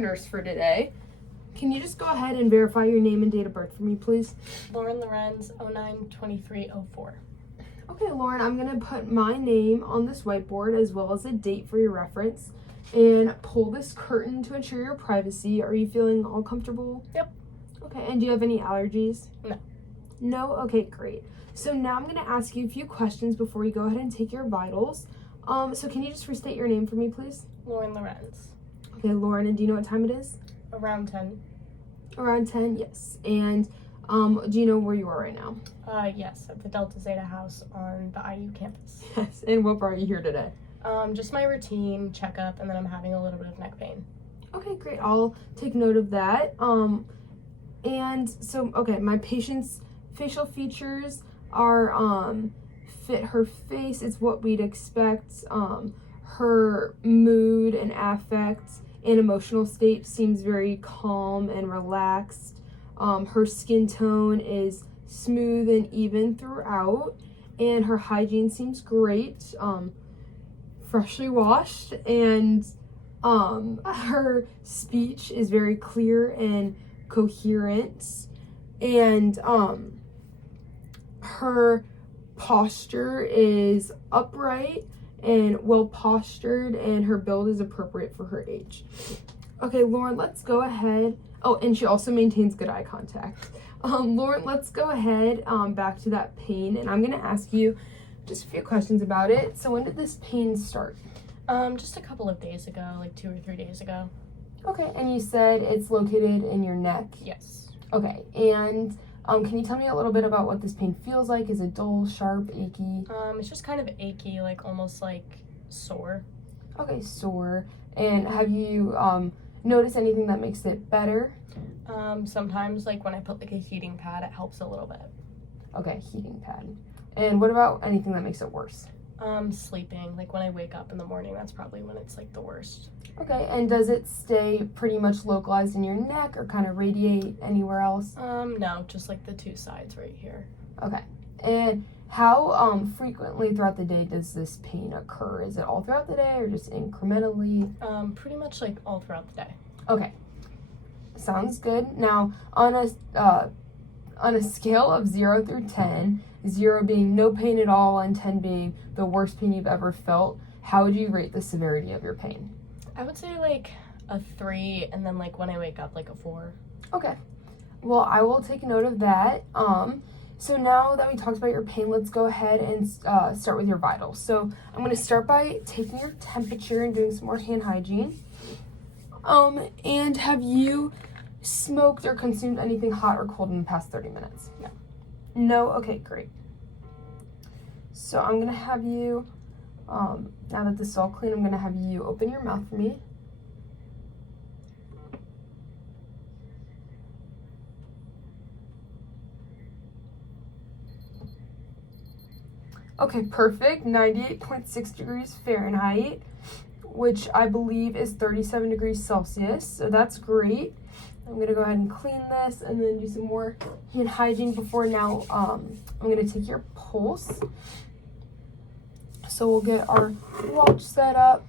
nurse for today. Can you just go ahead and verify your name and date of birth for me, please? Lauren Lorenz, 09-2304. Okay, Lauren, I'm going to put my name on this whiteboard as well as a date for your reference and pull this curtain to ensure your privacy. Are you feeling all comfortable? Yep. Okay, and do you have any allergies? No. No? Okay, great. So now I'm going to ask you a few questions before you go ahead and take your vitals. So can you just restate your name for me, please? Lauren Lorenz. Okay, Lauren, and do you know what time it is? Around 10. Around 10, yes. And do you know where you are right now? Yes, at the Delta Zeta house on the IU campus. Yes, and what brought you here today? Just my routine checkup, and then I'm having a little bit of neck pain. Okay, great. I'll take note of that. And so, okay, my patient's facial features are fit her face. It's what we'd expect. Her mood and affect and emotional state seems very calm and relaxed. Her skin tone is smooth and even throughout, and her hygiene seems great. Freshly washed, and her speech is very clear and coherent, and her posture is upright and well postured, and her build is appropriate for her age. Okay, Lauren, let's go ahead. Oh, and she also maintains good eye contact. Lauren, let's go ahead back to that pain, and I'm gonna ask you just a few questions about it. So when did this pain start? Just a couple of days ago, like 2 or 3 days ago. Okay, and you said it's located in your neck? Yes. Okay, and can you tell me a little bit about what this pain feels like? Is it dull, sharp, achy? It's just kind of achy, like almost like sore. Okay, sore. And have you noticed anything that makes it better? Sometimes like when I put like a heating pad, it helps a little bit. Okay, heating pad. And what about anything that makes it worse? Sleeping. Like when I wake up in the morning, that's probably when it's like the worst. Okay, and does it stay pretty much localized in your neck or kind of radiate anywhere else? No, just like the two sides right here. Okay, and how frequently throughout the day does this pain occur? Is it all throughout the day or just incrementally? Pretty much like all throughout the day. Okay, sounds good. Now, on a scale of 0 through 10, 0 being no pain at all and 10 being the worst pain you've ever felt, how would you rate the severity of your pain? I would say like a 3, and then like when I wake up, like a 4. Okay. Well, I will take note of that. So now that we talked about your pain, let's go ahead and start with your vitals. So I'm going to start by taking your temperature and doing some more hand hygiene. And have you smoked or consumed anything hot or cold in the past 30 minutes? No. No? Okay, great. So I'm going to have you, now that this is all clean, I'm going to have you open your mouth for me. Okay, perfect. 98.6 degrees Fahrenheit, which I believe is 37 degrees Celsius. So that's great. I'm going to go ahead and clean this and then do some more hand hygiene before now. I'm going to take your pulse. So we'll get our watch set up,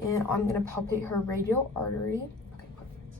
and I'm going to palpate her radial artery. Okay, perfect.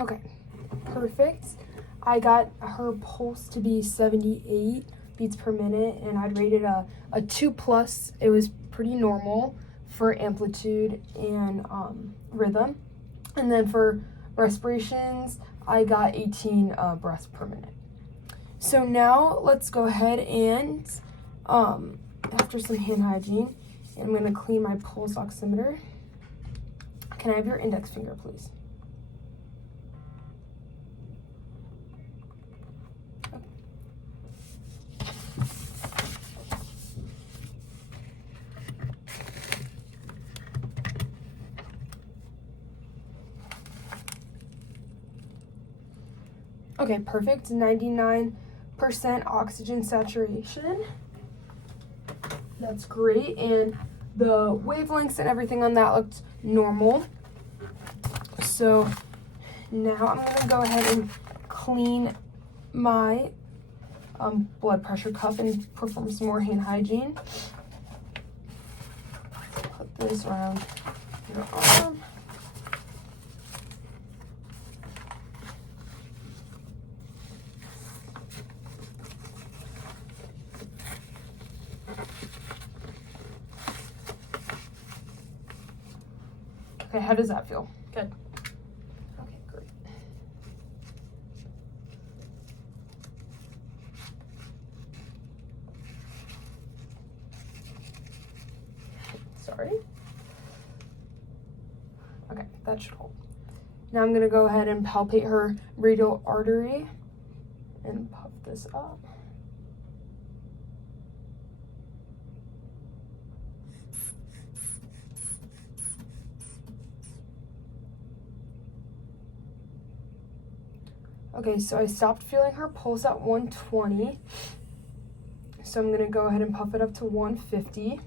Okay, perfect. I got her pulse to be 78 beats per minute, and I'd rate it a 2+. It was pretty normal for amplitude and rhythm. And then for respirations, I got 18 breaths per minute. So now let's go ahead and, after some hand hygiene, I'm going to clean my pulse oximeter. Can I have your index finger, please? Okay, perfect. 99% oxygen saturation. That's great. And the wavelengths and everything on that looked normal. So now I'm going to go ahead and clean my blood pressure cuff and perform some more hand hygiene. Put this around your arm. Okay, how does that feel? Good. Okay, great. Sorry. Okay, that should hold. Now I'm going to go ahead and palpate her radial artery and puff this up. Okay, so I stopped feeling her pulse at 120. So I'm going to go ahead and puff it up to 150.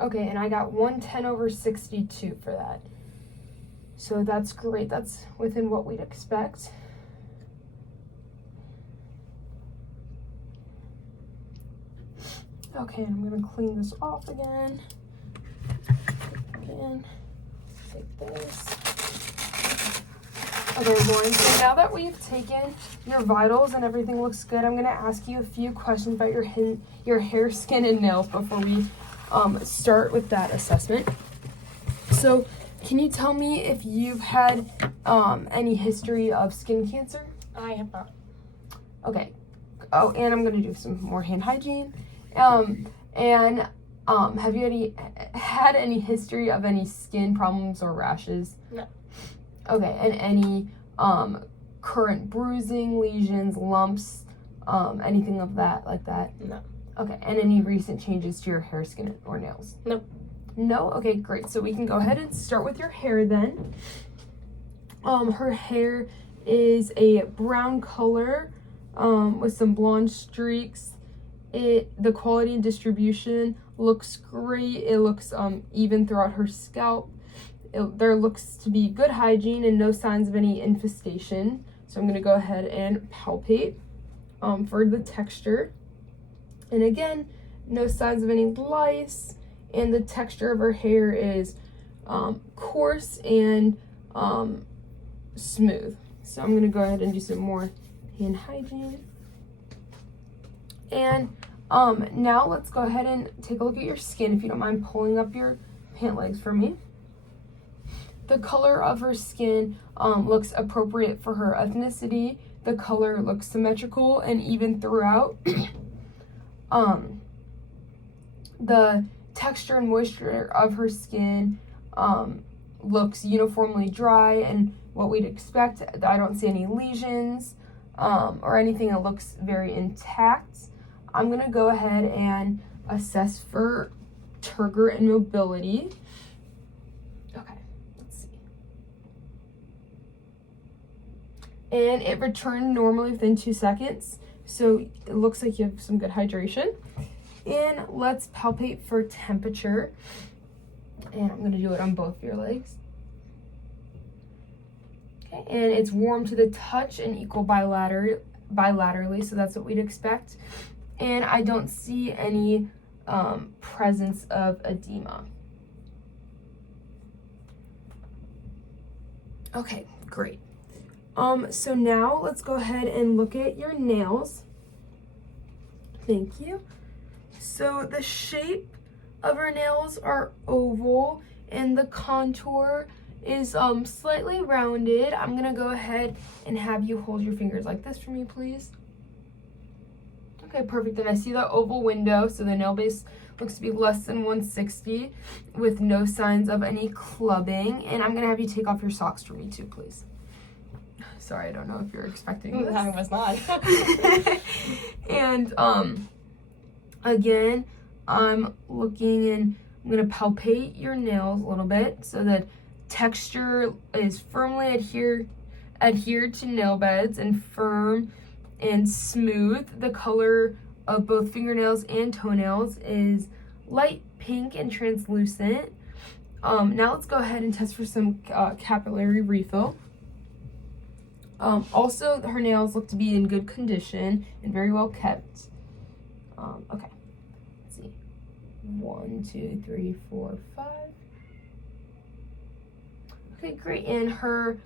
Okay, and I got 110/62 for that. So that's great. That's within what we'd expect. Okay, and I'm going to clean this off again. Again, take this. Okay, Lauren, so now that we've taken your vitals and everything looks good, I'm going to ask you a few questions about your hair, skin, and nails before we start with that assessment. So, can you tell me if you've had any history of skin cancer? I have not. Okay. Oh, and I'm going to do some more hand hygiene. Have you had any history of any skin problems or rashes? No. Okay, and any current bruising, lesions, lumps, anything of that, like that? No. Okay, and any recent changes to your hair, skin, or nails? Nope. No? Okay, great. So we can go ahead and start with your hair then. Her hair is a brown color with some blonde streaks. The quality and distribution looks great. It looks even throughout her scalp. There looks to be good hygiene and no signs of any infestation. So I'm going to go ahead and palpate for the texture. And again, no signs of any lice. And the texture of her hair is coarse and smooth. So I'm going to go ahead and do some more hand hygiene. And now let's go ahead and take a look at your skin, if you don't mind pulling up your pant legs for me. The color of her skin looks appropriate for her ethnicity. The color looks symmetrical and even throughout. The texture and moisture of her skin looks uniformly dry and what we'd expect. I don't see any lesions or anything. It looks very intact. I'm going to go ahead and assess for turgor and mobility. Okay, let's see. And it returned normally within 2 seconds. So it looks like you have some good hydration. And let's palpate for temperature. And I'm going to do it on both of your legs. Okay, and it's warm to the touch and equal bilaterally, so that's what we'd expect. And I don't see any presence of edema. Okay, great. So now let's go ahead and look at your nails. Thank you. So the shape of our nails are oval and the contour is slightly rounded. I'm gonna go ahead and have you hold your fingers like this for me, please. Okay, perfect. And I see the oval window, so the nail base looks to be less than 160 with no signs of any clubbing. And I'm gonna have you take off your socks for me too, please. Sorry, I don't know if you're expecting this. I was not. And again, I'm looking and I'm gonna palpate your nails a little bit so that texture is firmly adhered to nail beds and firm and smooth. The color of both fingernails and toenails is light pink and translucent. Now let's go ahead and test for some capillary refill. Also, her nails look to be in good condition and very well kept. Okay, let's see. 1, 2, 3, 4, 5. Okay, great. And her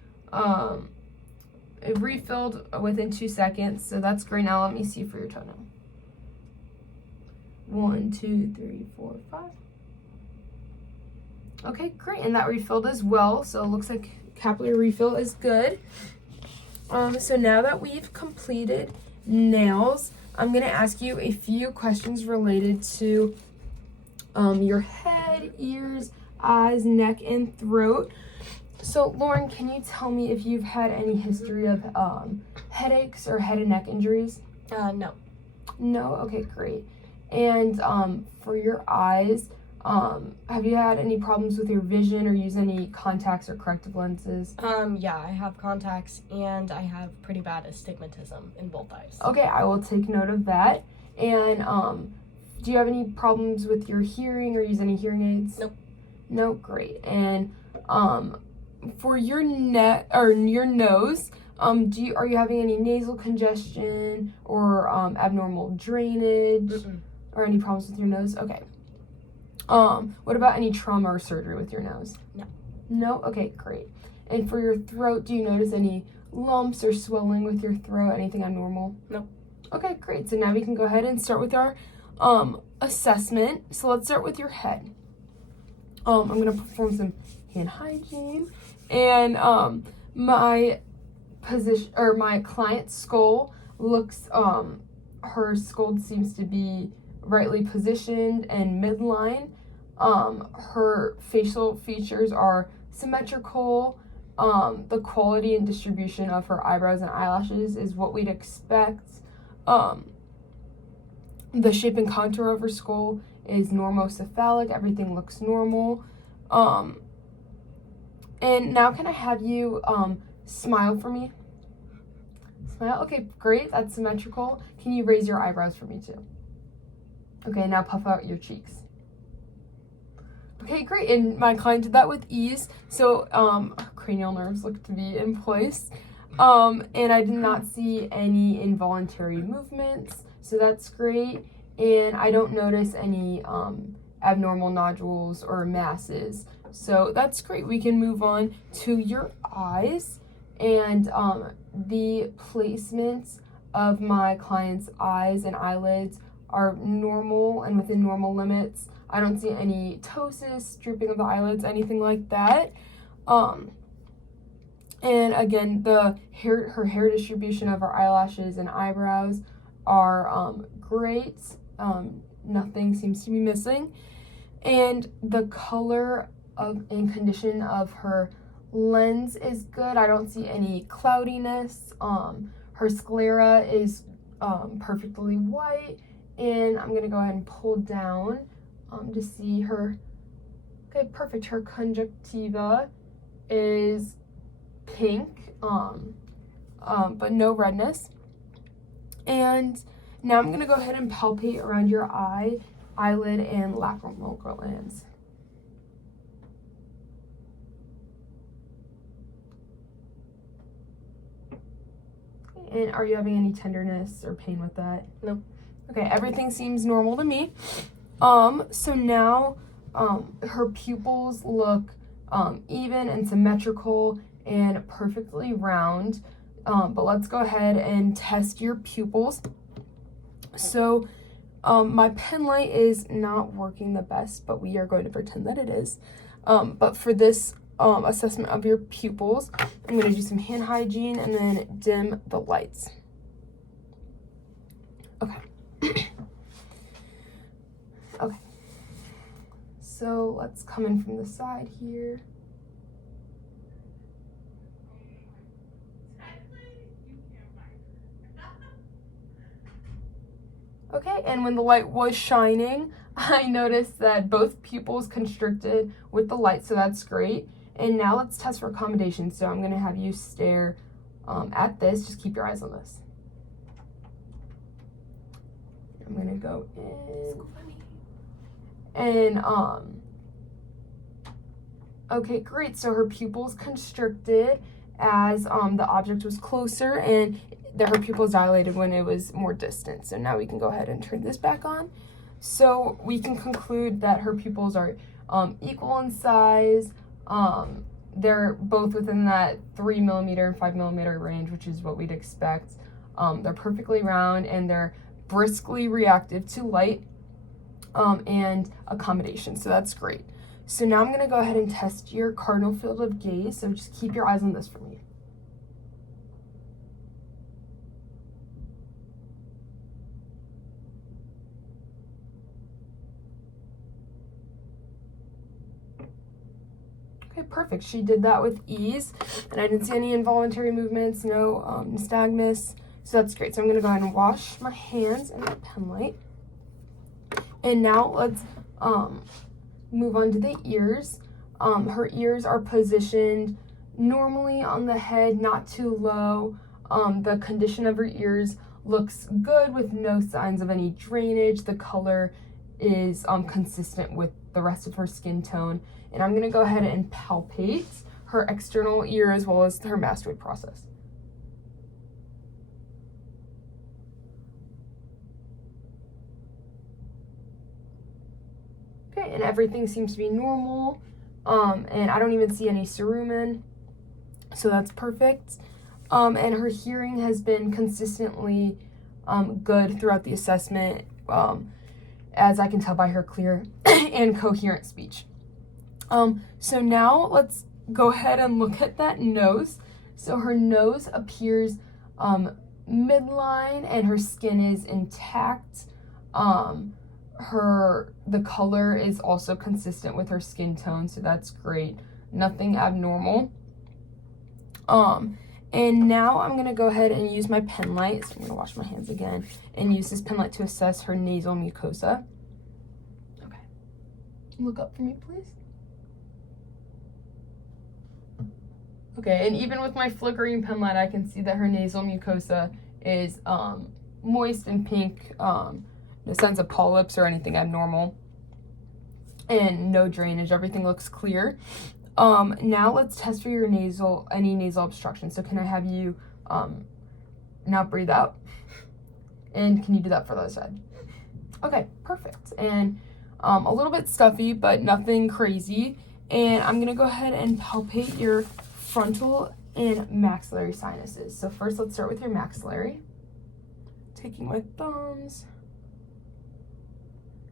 it refilled within 2 seconds, so that's great. Now let me see for your toenail. 1, 2, 3, 4, 5. Okay, great. And that refilled as well, so it looks like capillary refill is good. So now that we've completed nails, I'm going to ask you a few questions related to your head, ears, eyes, neck, and throat. So, Lauren, can you tell me if you've had any history of headaches or head and neck injuries? No. No? Okay, great. And for your eyes, have you had any problems with your vision or use any contacts or corrective lenses? Yeah, I have contacts and I have pretty bad astigmatism in both eyes. Okay, I will take note of that. And do you have any problems with your hearing or use any hearing aids? Nope. No, great. And for your neck or your nose, are you having any nasal congestion or abnormal drainage? Mm-mm. Or any problems with your nose? Okay. What about any trauma or surgery with your nose? No. No? Okay, great. And for your throat, do you notice any lumps or swelling with your throat? Anything abnormal? Nope. Okay, great. So now we can go ahead and start with our assessment. So let's start with your head. I'm going to perform some hand hygiene. And my client's skull looks, her skull seems to be rightly positioned and midline. Her facial features are symmetrical. The quality and distribution of her eyebrows and eyelashes is what we'd expect. The shape and contour of her skull is normocephalic. Everything looks normal. And now can I have you smile for me? Smile. Okay, great. That's symmetrical. Can you raise your eyebrows for me too? Okay, now puff out your cheeks. Okay, great. And my client did that with ease. So her cranial nerves look to be in place. And I did not see any involuntary movements. So that's great. And I don't notice any abnormal nodules or masses. So that's great. We can move on to your eyes. And the placements of my client's eyes and eyelids are normal and within normal limits. I don't see any ptosis, drooping of the eyelids, anything like that. And again, her hair distribution of her eyelashes and eyebrows are great. Nothing seems to be missing. And the color and condition of her lens is good. I don't see any cloudiness. Her sclera is perfectly white, and I'm gonna go ahead and pull down to see her. Okay, perfect. Her conjunctiva is pink, but no redness. And now I'm gonna go ahead and palpate around your eye, eyelid, and lacrimal glands. And are you having any tenderness or pain with that? Nope. Okay, everything seems normal to me. So now her pupils look even and symmetrical and perfectly round. But let's go ahead and test your pupils. So my pen light is not working the best, but we are going to pretend that it is. But for this assessment of your pupils, I'm going to do some hand hygiene and then dim the lights. Okay. Okay. So let's come in from the side here. Okay, and when the light was shining, I noticed that both pupils constricted with the light, so that's great. And now let's test for accommodation. So I'm gonna have you stare at this. Just keep your eyes on this. I'm gonna go in. And okay, great. So her pupils constricted as the object was closer, and her pupils dilated when it was more distant. So now we can go ahead and turn this back on. So we can conclude that her pupils are equal in size. They're both within that 3 millimeter and 5 millimeter range, which is what we'd expect. They're perfectly round, and they're briskly reactive to light and accommodation. So that's great. So now I'm going to go ahead and test your cardinal field of gaze. So just keep your eyes on this for me. Okay, perfect. She did that with ease, and I didn't see any involuntary movements, no nystagmus, so that's great. So I'm going to go ahead and wash my hands and my pen light. And now let's move on to the ears. Her ears are positioned normally on the head, not too low. The condition of her ears looks good with no signs of any drainage. The color is consistent with the rest of her skin tone. And I'm going to go ahead and palpate her external ear as well as her mastoid process. Okay, and everything seems to be normal. And I don't even see any cerumen, so that's perfect. And her hearing has been consistently good throughout the assessment, as I can tell by her clear and coherent speech. So now let's go ahead and look at that nose. So her nose appears midline, and her skin is intact. The color is also consistent with her skin tone, so that's great. Nothing abnormal. And now I'm gonna go ahead and use my pen light. So I'm gonna wash my hands again and use this pen light to assess her nasal mucosa. Okay. Look up for me, please. Okay, and even with my flickering pen light, I can see that her nasal mucosa is moist and pink. No signs of polyps or anything abnormal, and no drainage. Everything looks clear. Now let's test for your any nasal obstruction. So can I have you now breathe out? And can you do that for the other side? Okay, perfect. And a little bit stuffy, but nothing crazy. And I'm gonna go ahead and palpate your frontal and maxillary sinuses. So first, let's start with your maxillary. Taking my thumbs.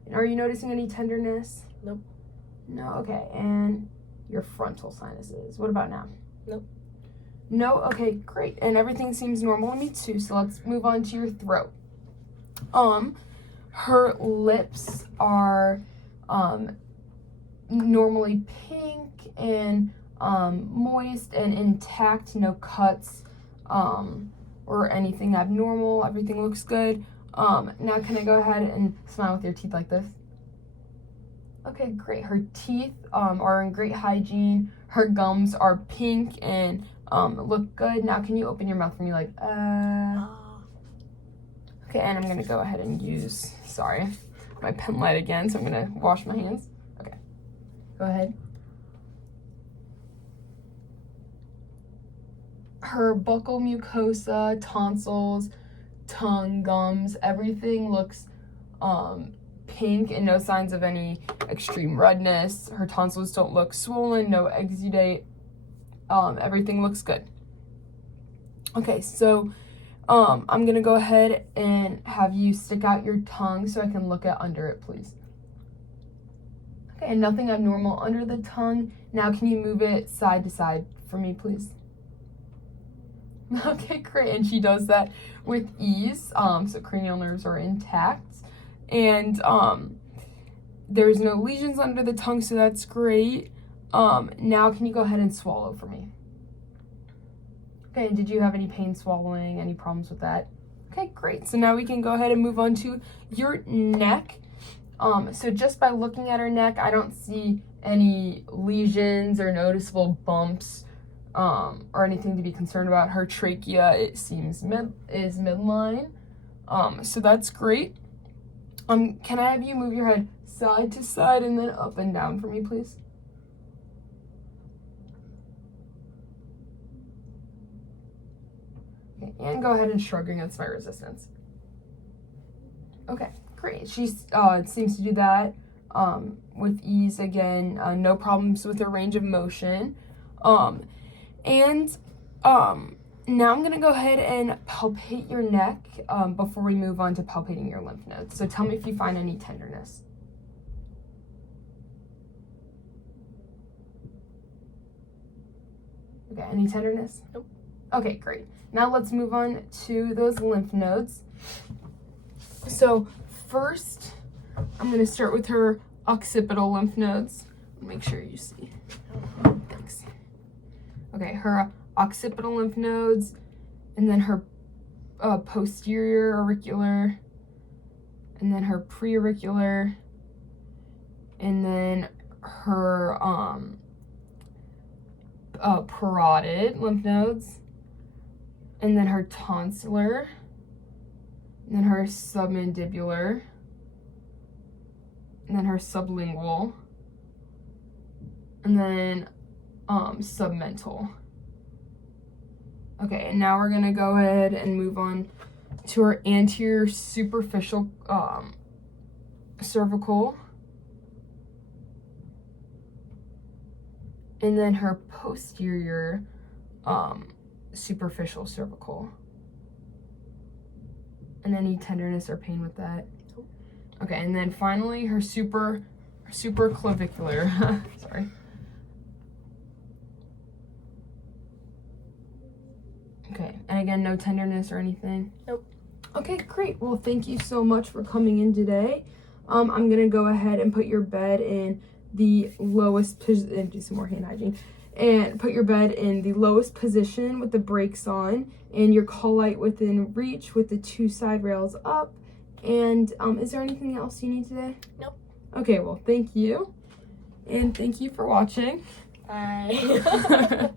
And are you noticing any tenderness? Nope. No, okay. And your frontal sinuses. What about now? Nope. No? Okay, great. And everything seems normal to me too. So let's move on to your throat. Her lips are normally pink and moist and intact, no cuts or anything abnormal. Everything looks good. Now can I go ahead and smile with your teeth like this? Okay, great. Her teeth are in great hygiene. Her gums are pink and look good. Now can you open your mouth for me like, Okay, and I'm gonna go ahead and use, sorry, my pen light again, so I'm gonna wash my hands. Okay, go ahead. Her buccal mucosa, tonsils, tongue, gums, everything looks pink and no signs of any extreme redness. Her tonsils don't look swollen, no exudate. Everything looks good. Okay, so I'm gonna go ahead and have you stick out your tongue so I can look at under it, please. Okay, and nothing abnormal under the tongue. Now can you move it side to side for me, please? Okay, great, and she does that with ease. So cranial nerves are intact, and there's no lesions under the tongue, so that's great. Now can you go ahead and swallow for me? Okay, and did you have any pain swallowing, any problems with that? Okay, great. So now we can go ahead and move on to your neck. So just by looking at her neck, I don't see any lesions or noticeable bumps or anything to be concerned about. Her trachea, it seems is midline. So that's great. Can I have you move your head side to side and then up and down for me, please? Okay, and go ahead and shrug against my resistance. Okay, great. She seems to do that with ease again. No problems with her range of motion. Now I'm gonna go ahead and palpate your neck before we move on to palpating your lymph nodes. So tell me if you find any tenderness. Okay, any tenderness? Nope. Okay, great. Now let's move on to those lymph nodes. So first, I'm gonna start with her occipital lymph nodes. Make sure you see. Thanks. Okay, her occipital lymph nodes, and then her posterior auricular, and then her preauricular, and then her parotid lymph nodes, and then her tonsillar, and then her submandibular, and then her sublingual, and then submental. Okay, and now we're gonna go ahead and move on to her anterior superficial cervical, and then her posterior superficial cervical. And any tenderness or pain with that? Okay, and then finally her supraclavicular. Sorry. Okay, and again, no tenderness or anything? Nope. Okay, great. Well, thank you so much for coming in today. I'm gonna go ahead and put your bed in the lowest position, and do some more hand hygiene, and put your bed in the lowest position with the brakes on, and your call light within reach with the 2 side rails up. And is there anything else you need today? Nope. Okay, well, thank you, and thank you for watching. Bye.